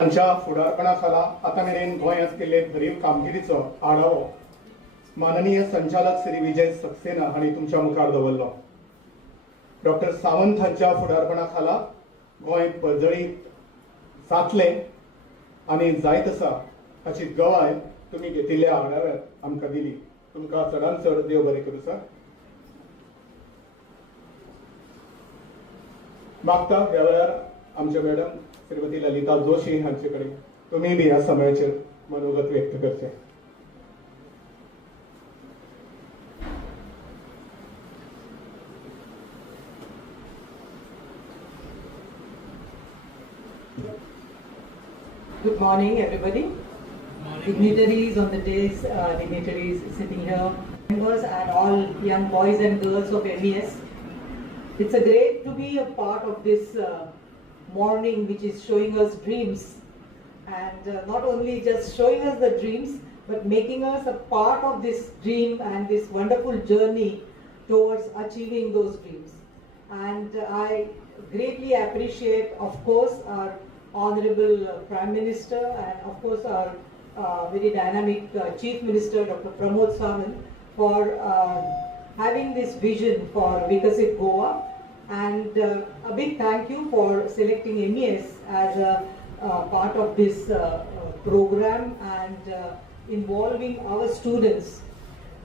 तांच्या फुडारपणाखाला आता मेरेन गोंयांत केल्ले भरीव कामगिरीचो आढावो माननीय संचालक श्री विजय सक्सेना हांणी तुमच्या मुखार दवरलो. डॉक्टर सावंत हांच्या फुडारपणाखाला गोंय पळजळीत सातलें आनी जायत आसा हाची गवाय तुमी घेतिल्ल्या आढाव्यांत आमकां दिली. तुमकां चडांत चड देव बरें करूं सर. मागता ह्या वेळार आमचे मॅडम श्रीमती ललिता जोशी हांचे कडेन तुमी बी ह्या समयाचेर मनोगत व्यक्त करचें. Good morning, everybody. Dignitaries on the days, dignitaries sitting here, members and all young boys and girls of MES. It's a great to be a part of this morning which is showing us dreams. And not only just showing us the dreams, but making us a part of this dream and this wonderful journey towards achieving those dreams. And I greatly appreciate, of course, our Honorable Prime Minister and of course our very dynamic Chief Minister Dr. Pramod Sawant for having this vision for Vikasit Goa, and a big thank you for selecting MES as a part of this program and involving our students.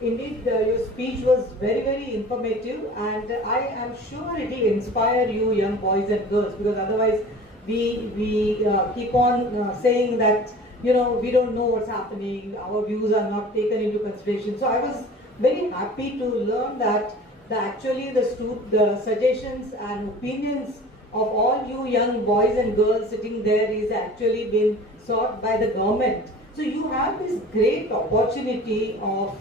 Indeed, your speech was very informative, and I am sure it will inspire you young boys and girls, because otherwise we keep on saying that we don't know what's happening, our views are not taken into consideration. So I was very happy to learn that actually the suggestions and opinions of all you young boys and girls sitting there is actually been sought by the government. So you have this great opportunity of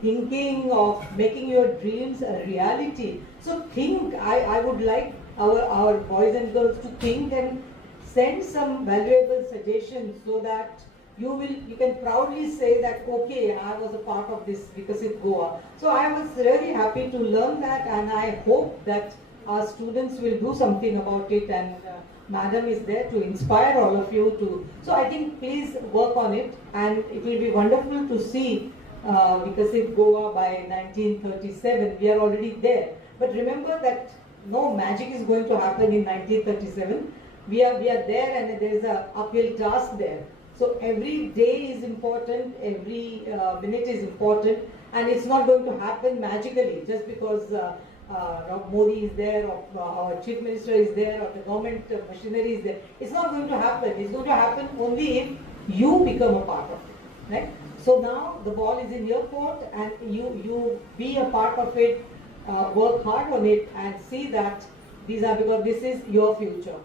thinking of making your dreams a reality. So think, I would like our boys and girls to think and send some valuable suggestions so that you can proudly say that okay, I was a part of this Vikasit Goa. So I was really happy to learn that, and I hope that our students will do something about it, and madam is there to inspire all of you to. So I think please work on it, and it will be wonderful to see Vikasit Goa by 1937. We are already there, but remember that no magic is going to happen in 1937. We are there, and there is a uphill task there. So every day is important, every minute is important, and it's not going to happen magically just because Modi is there, or our Chief Minister is there, or the government machinery is there. It's not going to happen. It's going to happen only if you become a part of it, right? So now the ball is in your court, and you be a part of it. Work hard on it and see that because this is your future.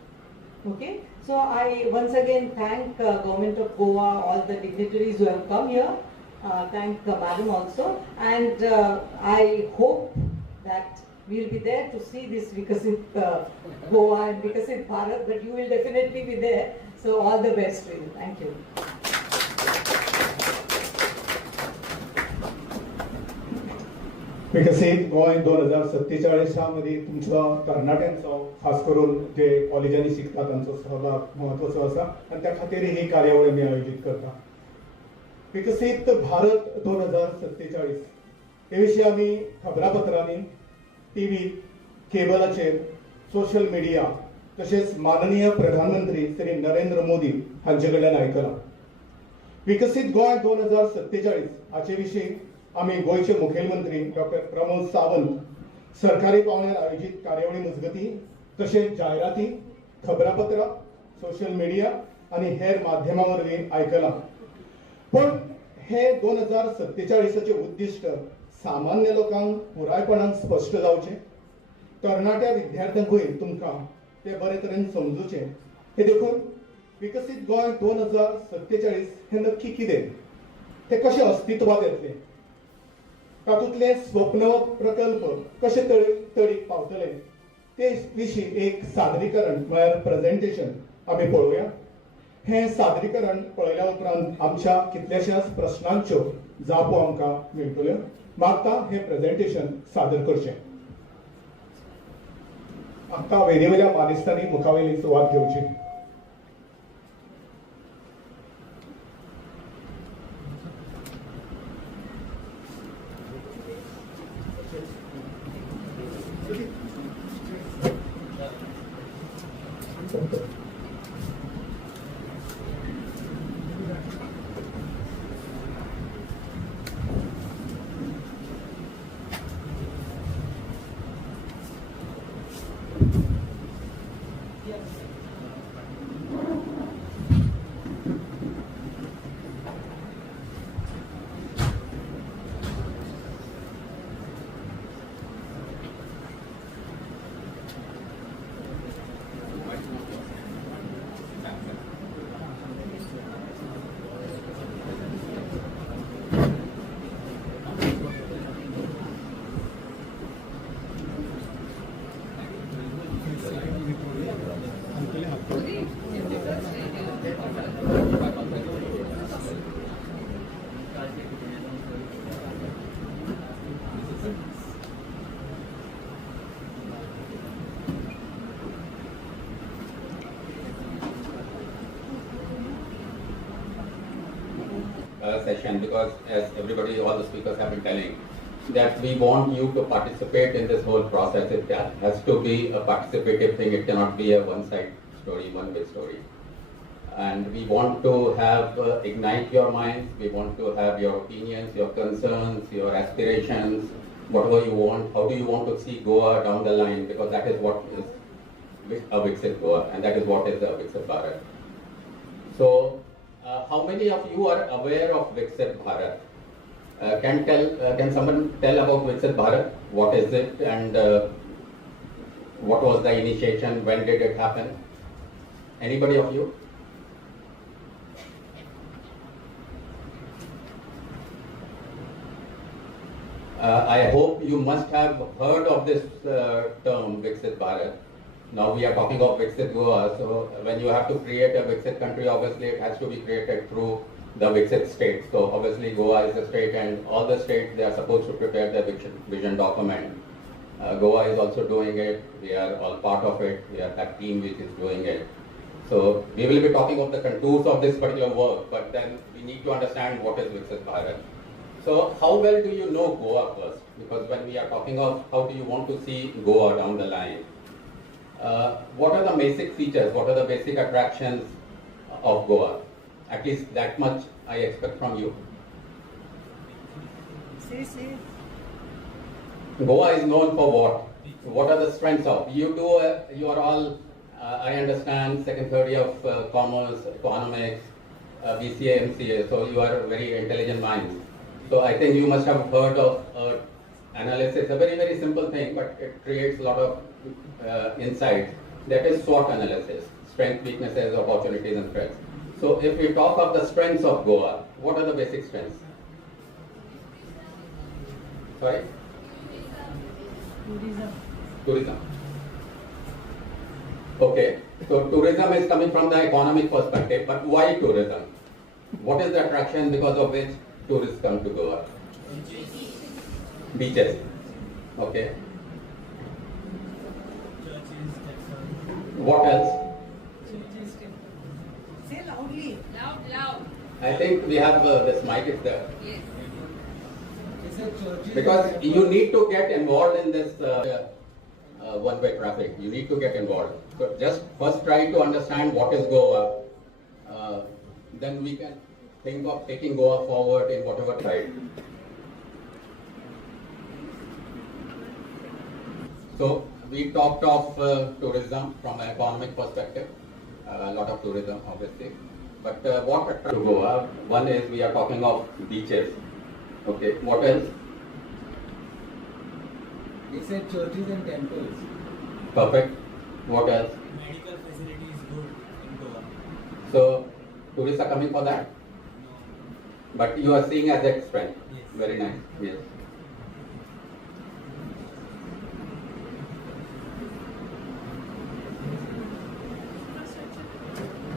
Okay, so I once again thank Government of Goa, all the dignitaries who have come here. Thank madam also, and I hope that we will be there to see this Vikasit Goa and Vikasit Bharat, but you will definitely be there. So all the best to you. Thank you. विकसीत गोंय 2047 मध्ये तुमचो तरणाट्यांचो खास करून जे कॉलेजांनी शिकता तांचो सहभाग म्हत्वाचो आसा, आनी त्या खातीर ही कार्यावळ आमी आयोजीत करता. विकसीत भारत 2047 हे विशीं आमी खबरापत्रांनी, टीव्ही, केबलाचेर, सोशल मिडिया तशेंच माननीय प्रधानमंत्री श्री नरेंद्र मोदी हांचे कडल्यान आयकलां. विकसीत गोंय 2047 हाचे विशीं आमी गोंयचे मुखेलमंत्री डॉक्टर प्रमोद सावंत सरकारी पावण्यार आयोजीत कार्यावळी मजगती तशेंच जायराती, खबरापत्रां, सोशल मिडिया आनी हेर माध्यमां वरवीं आयकलां. पण हे 2047चे उद्दिश्ट सामान्य लोकांक पुरायपणान स्पश्ट जावचें, तरणाट्या विद्यार्थ्यांकूय तुमकां ते बरे तरेन समजुचें. हे देखून विकसीत गोंय 2047 हे नक्की कितें, ते कशें अस्तित्वात येतलें, तातूंतले स्वप्नवत प्रकल्प कशे तडीक पावतले ते विशीं एक सादरीकरण म्हळ्यार प्रेजेंटेशन आमी पळोवया. हे सादरीकरण पळयल्या उपरांत आमच्या कितल्याशाच प्रश्नांच्यो जापो आमकां मेळटल्यो. मागता हे प्रेजेंटेशन सादर करचें. आमकां वेदेवयल्या मानेस्तांनी मुखावेली सुवात घेवची. session because, as everybody, all the speakers have been telling, that we want you to participate in this whole process. It has to be a participative thing. It cannot be a one-side story, one-way story. And we want to have ignite your minds. We want to have your opinions, your concerns, your aspirations, whatever you want. How do you want to see Goa down the line? Because that is what is a Viksit Goa, and that is what is the Viksit Bharat. So, how many of you are aware of Viksit Bharat? Can someone tell about Viksit Bharat? What is it, and what was the initiation? When did it happen? Anybody of you? I hope you must have heard of this term, Viksit Bharat. Now we are talking of Viksit Goa, so when you have to create a Viksit country, obviously it has to be created through the Viksit state. So obviously Goa is a state, and all the states, they are supposed to prepare the vision document. Goa is also doing it. We are all part of it. We are that team which is doing it. So we will be talking of the contours of this particular work, but then we need to understand what is Viksit Bharat. So how well do you know Goa first? Because when we are talking of how do you want to see Goa down the line, what are the basic features, what are the basic attractions of Goa? At least that much I expect from you. Goa is known for what? What are the strengths of? You are all, I understand, second, third year of commerce, economics, BCA, MCA, so you are very intelligent minds. So I think you must have heard of analysis, a very, very simple thing, but it creates a lot of insights. That is SWOT analysis, strengths, weaknesses, opportunities and threats. So if we talk of the strengths of Goa, what are the basic strengths? Sorry? Tourism. Okay, so tourism is coming from the economic perspective, but why tourism? What is the attraction because of which tourists come to Goa? Beaches. Okay. What else? Say loudly. Loud. I think we have this mic is there. Yes. Because you need to get involved in this one-way traffic. You need to get involved. So just first try to understand what is Goa. Then we can think of taking Goa forward in whatever side. So we talked of tourism from an economic perspective. A lot of tourism, obviously. But what attracts to Goa? One is we are talking of beaches. Okay, what else? They said churches and temples. Perfect. What else? Medical facility is good in Goa. So tourists are coming for that. But you are seeing as a strength. Yes. Very nice. Yes.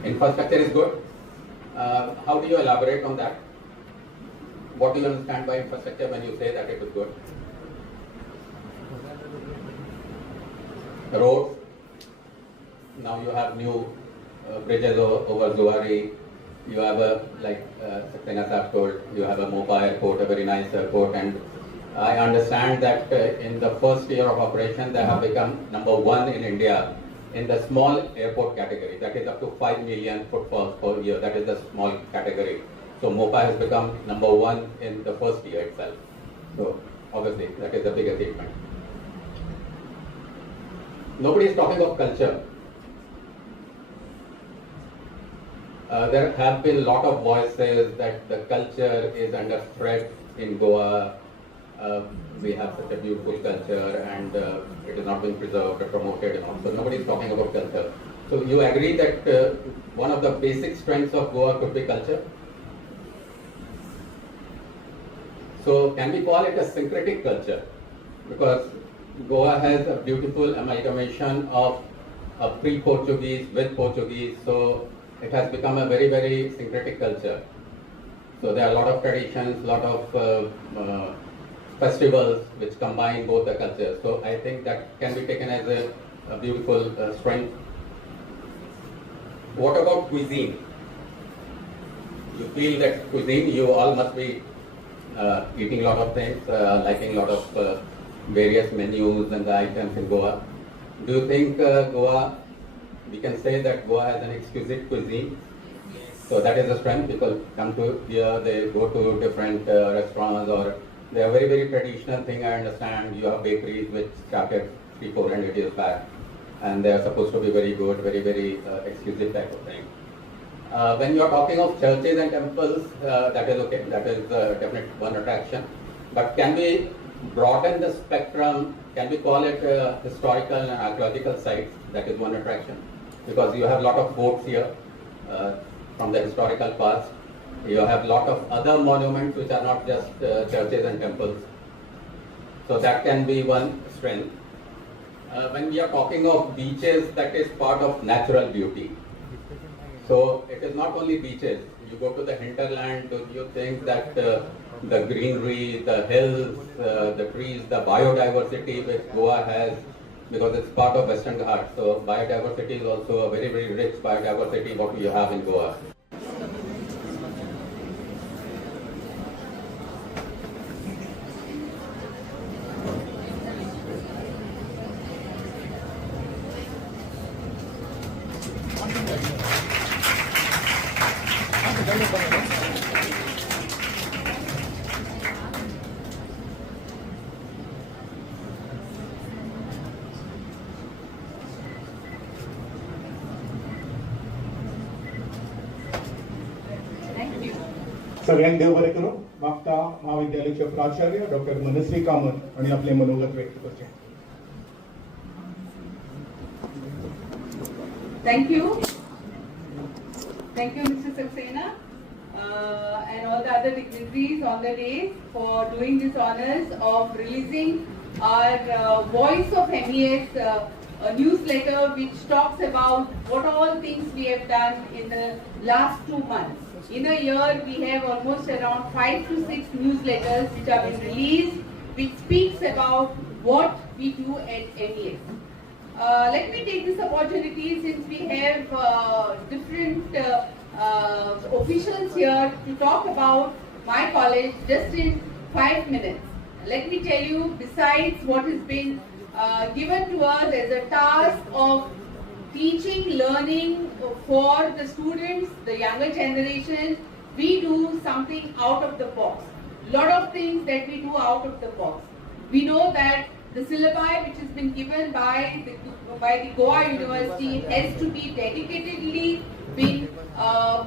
Infrastructure is good. How do you elaborate on that? What do you understand by infrastructure when you say that it is good? Roads. Now you have new bridges over Zuari. You have a, like Saxena Sahib told, you have a Mopa airport, a very nice airport, and I understand that in the first year of operation they have become #1 in India in the small airport category. That is up to 5 million footfalls per year. That is the small category. So Mopa has become #1 in the first year itself. So obviously that is a big achievement. Nobody is talking of culture. There have been a lot of voices that the culture is under threat in Goa. We have such a beautiful culture and it is not being preserved or promoted. So nobody is talking about culture. So you agree that one of the basic strengths of Goa could be culture? So can we call it a syncretic culture? Because Goa has a beautiful amalgamation of pre-Portuguese with Portuguese. So it has become a very, very syncretic culture. So there are a lot of traditions, a lot of festivals which combine both the cultures. So I think that can be taken as a beautiful strength. What about cuisine? you feel that cuisine, you all must be eating a lot of things, liking a lot of various menus and the items in Goa. Do you think Goa, we can say that Goa has an exquisite cuisine? So that is a strength. People come to here, they go to different restaurants, or they are very, very traditional thing. I understand you have bakeries which started 300-400 years back, and they are supposed to be very good, very, very exquisite type of thing. When you are talking of churches and temples, that is okay, that is definitely one attraction. But can we broaden the spectrum? Can we call it historical and archaeological sites? That is one attraction, because you have a lot of forts here from the historical past. You have a lot of other monuments which are not just churches and temples. So that can be one strength. When we are talking of beaches, that is part of natural beauty. So it is not only beaches. You go to the hinterland, do you think that the greenery, the hills, the trees, the biodiversity which Goa has, because it's part of Western Ghats, so biodiversity is also a very, very rich biodiversity what we have in Goa. सगळ्यांक देव बरें करूं. म्हाका महाविद्यालयाचे प्राचार्य doctor Manashree Kamat आणि आपले मनोगत व्यक्त करचे. Thank you. Thank you, Mr. Saxena, and all the other dignitaries on the day for doing this honors of releasing our Voice of MES a newsletter which talks about what all things we have done in the last 2 months. In a year, we have almost around 5 to 6 newsletters which have been released, which speaks about what we do at MES. Let me take this opportunity, since we have different officials here, to talk about my college just in 5 minutes. Let me tell you, besides what has been given to us as a task of teaching, learning for the students, the younger generation, we do something out of the box. Lot of things that we do out of the box. We know that the syllabi which has been given by the Goa University has to be dedicatedly been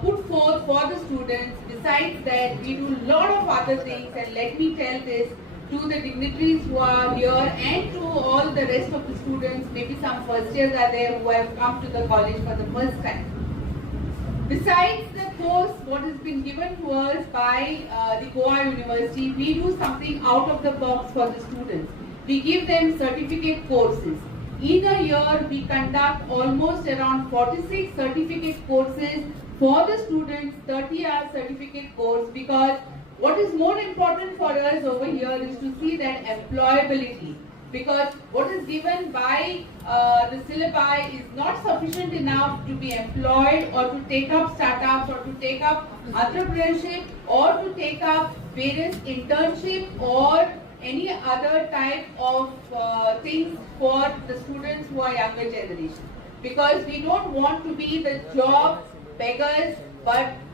put forth for the students. Besides that, we do lot of other things, and let me tell this to the dignitaries who are here and to all the rest of the students. Maybe some first years are there who have come to the college for the first time. Besides the course what has been given to us by the Goa University, we do something out of the box for the students. We give them certificate courses. In a year, we conduct almost around 46 certificate courses for the students, 30-hour certificate course, because what is more important for us over here is to see that employability. Because what is given by the syllabi is not sufficient enough to be employed or to take up startups or to take up entrepreneurship or to take up various internship or any other type of things for the students who are younger generation. Because we don't want to be the job beggars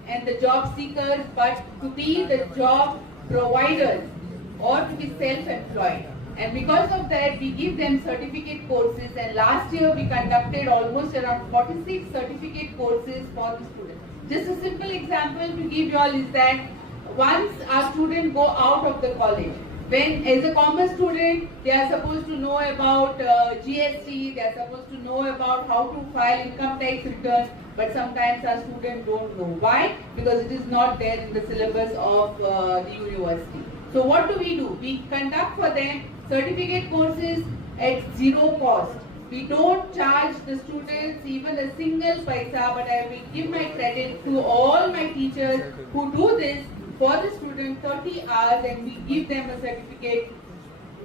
and the job seekers, but to be the job providers or to be self-employed. And because of that, we give them certificate courses, and last year we conducted almost around 46 certificate courses for the students. Just a simple example to give you all is that once our students go out of the college, when as a commerce student, they are supposed to know about GST, they are supposed to know about how to file income tax return, but sometimes our students don't know. Why? Because it is not there in the syllabus of the university. So what do? We conduct for them certificate courses at zero cost. We don't charge the students even a single paisa, but I will give my credit to all my teachers who do this for the student 30 hours, and we give them a certificate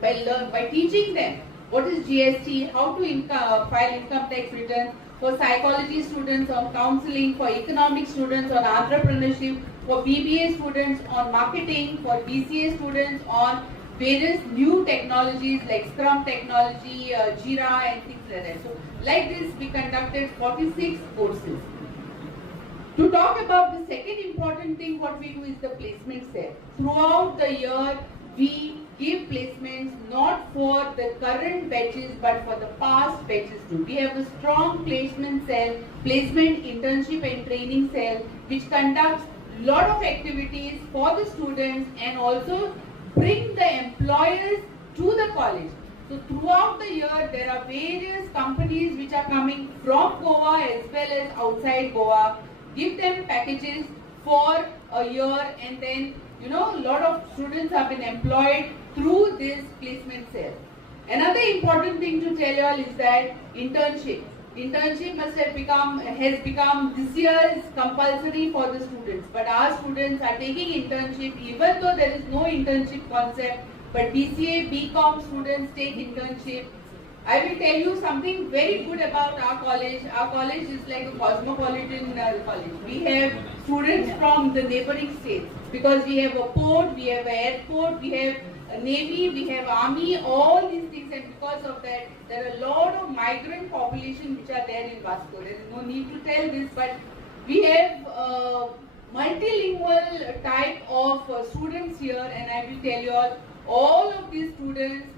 by teaching them what is GST, how to file income tax return. for psychology students on counseling, for economics students on entrepreneurship, for BBA students on marketing, for BCA students on various new technologies like Scrum technology, Jira and things like that. So like this we conducted 46 courses. To talk about the second important thing, what we do is the placement cell. Throughout the year, we give placements not for the current batches but for the past batches too. We have a strong placement cell, placement internship and training cell, which conducts lot of activities for the students and also bring the employers to the college. So throughout the year, there are various companies which are coming from Goa as well as outside Goa. Give them packages for a year, and then a lot of students have been employed through this placement cell. Another important thing to tell you all is that internship has become this year's compulsory for the students. But our students are taking internship even though there is no internship concept. But BCA, BCom students take internship. I will tell you something very good about our college. Our college is like a cosmopolitan college. We have students from the neighboring states because we have a port, we have an airport, we have a navy, we have army, all these things, and because of that, there are a lot of migrant population which are there in Vasco. There is no need to tell this, but we have multilingual type of students here, and I will tell you all of these students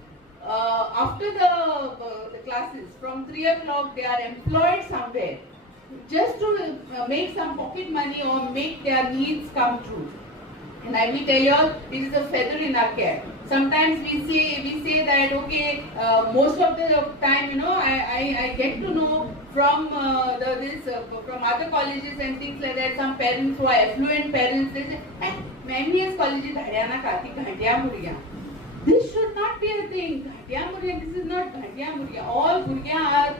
after the classes from 3 o'clock they are employed somewhere just to make some pocket money or make their needs come true. And I will tell you all, it is a feather in our cap. Sometimes we say that okay, most of the time I get to know from from other colleges and things like that. Some parents who are affluent parents, they say, "Many colleges Haryana kati ghandiya murya." This should not be a thing. Ghandiya murya. This is not ghandiya murya. All murya are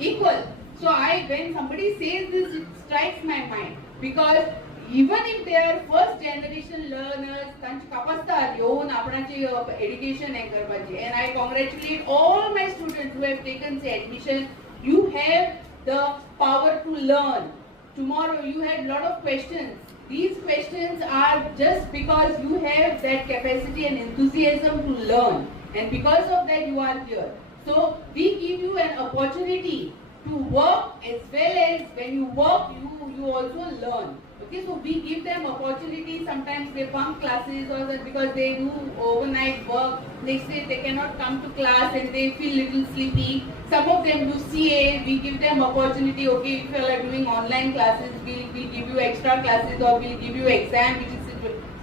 equal. So when somebody says this, it strikes my mind, because even if they are first generation learners, तांची capacity येऊन आपणाची education हे करपाची. And I congratulate all my students who have taken say admission. You have the power to learn. Tomorrow you had lot of questions. These questions are just because you have that capacity and enthusiasm to learn, and because of that you are here. So we give you an opportunity to work, as well as when you work you also learn. Okay, so we give them opportunity. Sometimes they bunk classes or because they do overnight work. They say they cannot come to class and they feel little sleepy. Some of them do CA. We give them opportunity. Okay, if you are doing online classes, we'll give you extra classes, or we'll give you exam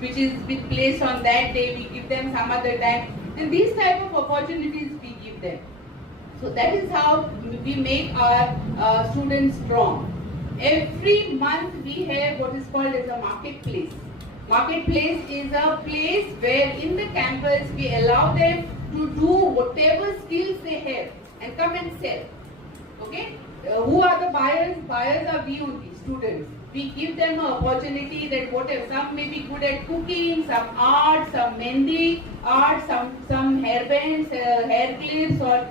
which is placed on that day. We give them some other time, and these type of opportunities we give them. So that is how we make our students strong. Every month we have what is called as a marketplace. Marketplace is a place where in the campus we allow them to do whatever skills they have and come and sell. Okay? Who are the buyers? Buyers are we only, students. We give them an opportunity that whatever, some may be good at cooking, some art, some mehndi art, some hairbands, hair clips, or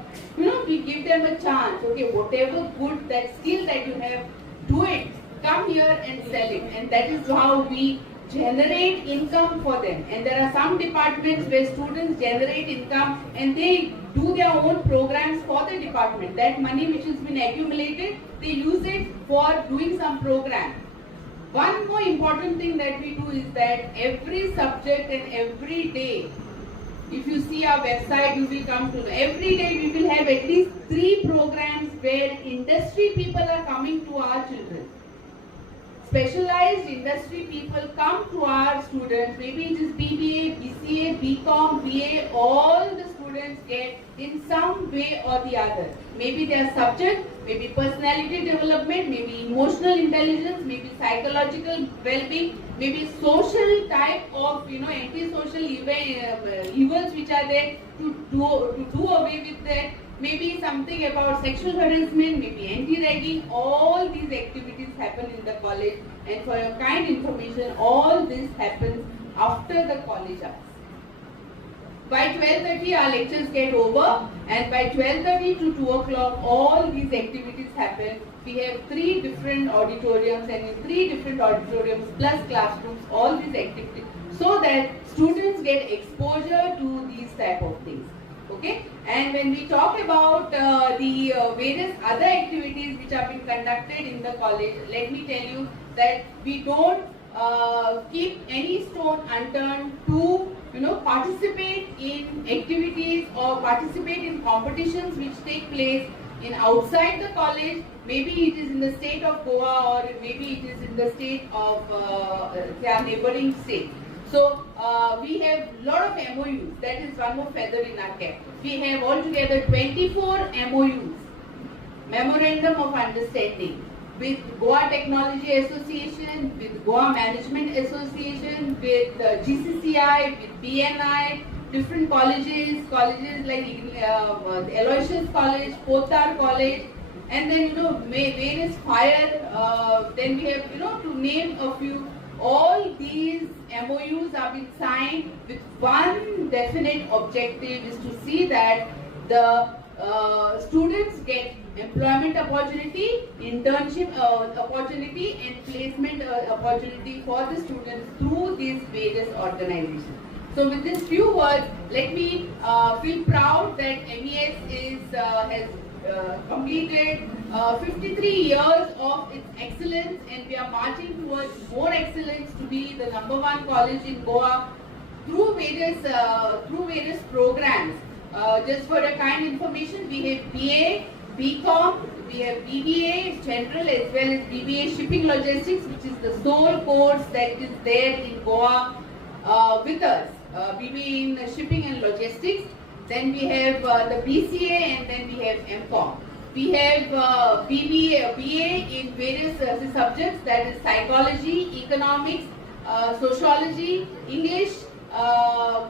we give them a chance. Okay, whatever good that skill that you have, do it. Come here and sell it. And that is how we generate income for them. And there are some departments where students generate income and they do their own programs for the department. That money which has been accumulated, they use it for doing some program. One more important thing that we do is that every subject and every day, if you see our website, you will come to know. Every day we will have at least 3 programs where industry people are coming to our children. Specialized industry people come to our students. Maybe it is BBA, BCA, BCom, BA, all the students get in some way or the other. Maybe their subject, maybe personality development, maybe emotional intelligence, maybe psychological well-being, maybe social type of anti-social evils which are there to do away with that. Maybe something about sexual harassment, maybe anti-ragging. All these activities happen in the college, and for your kind information, all this happens after the college hours. By 12:30 our lectures get over, and by 12:30 to 2 o'clock all these activities happen. We have 3 different auditoriums, and in 3 different auditoriums plus classrooms, all these activities, so that students get exposure to these type of things. Okay, and when we talk about the various other activities which have been conducted in the college, let me tell you that we don't keep any stone unturned to participate in activities or participate in competitions which take place in outside the college. Maybe it is in the state of Goa, or maybe it is in the state of their neighboring state. So we have lot of MOUs. That is one more feather in our cap. We have altogether 24 MOUs, Memorandum of Understanding, with Goa Technology Association, with Goa Management Association, with GCCI, with BNI, different colleges like Aloysius College, Potar College, and then various fire. Then we have to name a few. All these MOUs have been signed with one definite objective, is to see that the students get employment opportunity, internship opportunity, and placement opportunity for the students through these various organizations. So with these few words, let me feel proud that MES has completed 53 years of its excellence, and we are marching towards more excellence to be the #1 college in Goa through various programs. Just for a kind information, we have BA, BCom, we have BBA General as well as BBA Shipping Logistics, which is the sole course that is there in Goa with us. BBA in Shipping and Logistics. Then we have the BCA, and then we have MCom. We have BA in various subjects, that is psychology, economics, sociology, English,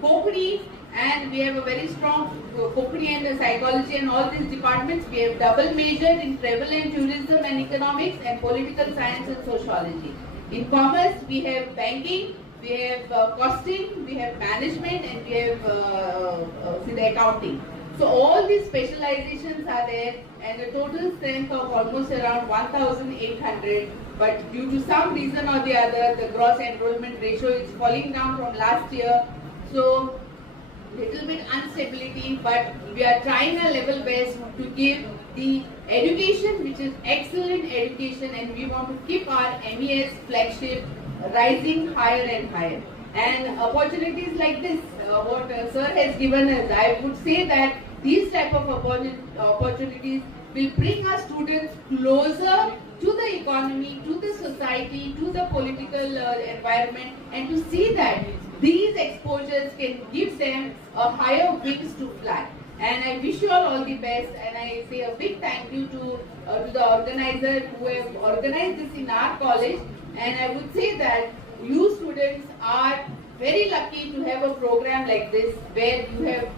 Kokri, and we have a very strong Kokri and psychology and all these departments. We have double majored in travel and tourism and economics, and political science and sociology. In commerce, we have banking, we have costing, we have management, and we have the accounting. So all these specializations are there, and a total strength of almost around 1,800. But due to some reason or the other, the gross enrollment ratio is falling down from last year. So little bit instability, but we are trying our level best to give the education which is excellent education, and we want to keep our MES flagship rising higher and higher. And opportunities like this, what Sir has given us, I would say that these type of opportunities will bring our students closer to the economy, to the society, to the political environment, and to see that these exposures can give them a higher wings to fly. And I wish you all the best, and I say a big thank you to the organizer who have organized this in our college. And I would say that you students are very lucky to have a program like this, where you have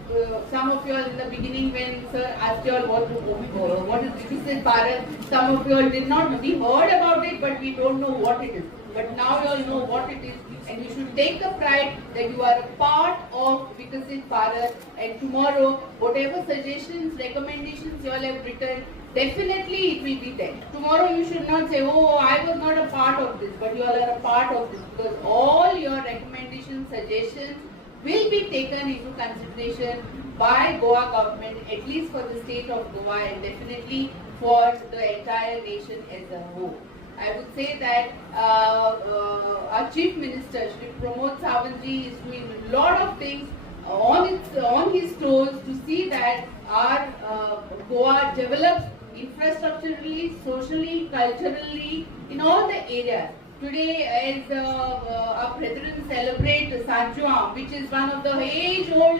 some of you all in the beginning, when Sir asked you all what is Viksit Bharat, some of you all did not know. We heard about it, but we don't know what it is. But now you all know what it is, and you should take the pride that you are a part of Viksit Bharat. And tomorrow, whatever suggestions, recommendations you all have written, definitely it will be there. Tomorrow you should not say, oh, I was not a part of this, but you all are a part of this, because all your recommendations, suggestions will be taken into consideration by Goa government, at least for the state of Goa, and definitely for the entire nation as a whole. I would say that our Chief Minister, Shri Pramod Sawantji, is doing a lot of things on his toes to see that our Goa develops infrastructurally, socially, culturally, in all the areas. Today, as our brethren celebrate Sanjuam, which is one of the age-old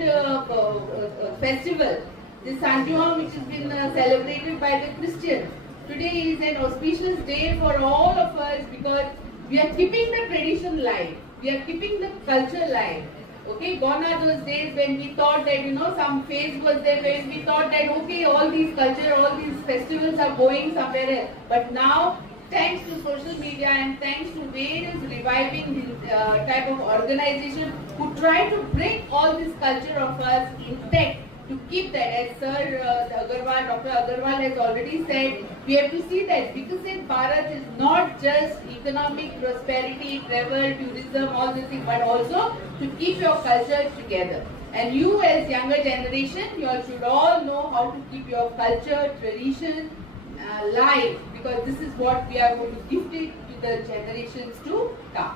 festivals, the Sanjuam, which has been celebrated by the Christians. Today is an auspicious day for all of us, because we are keeping the tradition alive, we are keeping the culture alive. Okay, gone are those days when we thought that, some phase was there when we thought that, okay, all these culture, all these festivals are going somewhere else. But now, thanks to social media and thanks to various reviving type of organization who try to bring all this culture of us intact, to keep that, as Dr. Agarwal has already said, we have to see that Viksit Bharat is not just economic prosperity, travel, tourism, all these things, but also to keep your culture together. And you as younger generation, you all should all know how to keep your culture, tradition alive, because this is what we are going to gift it to the generations to come.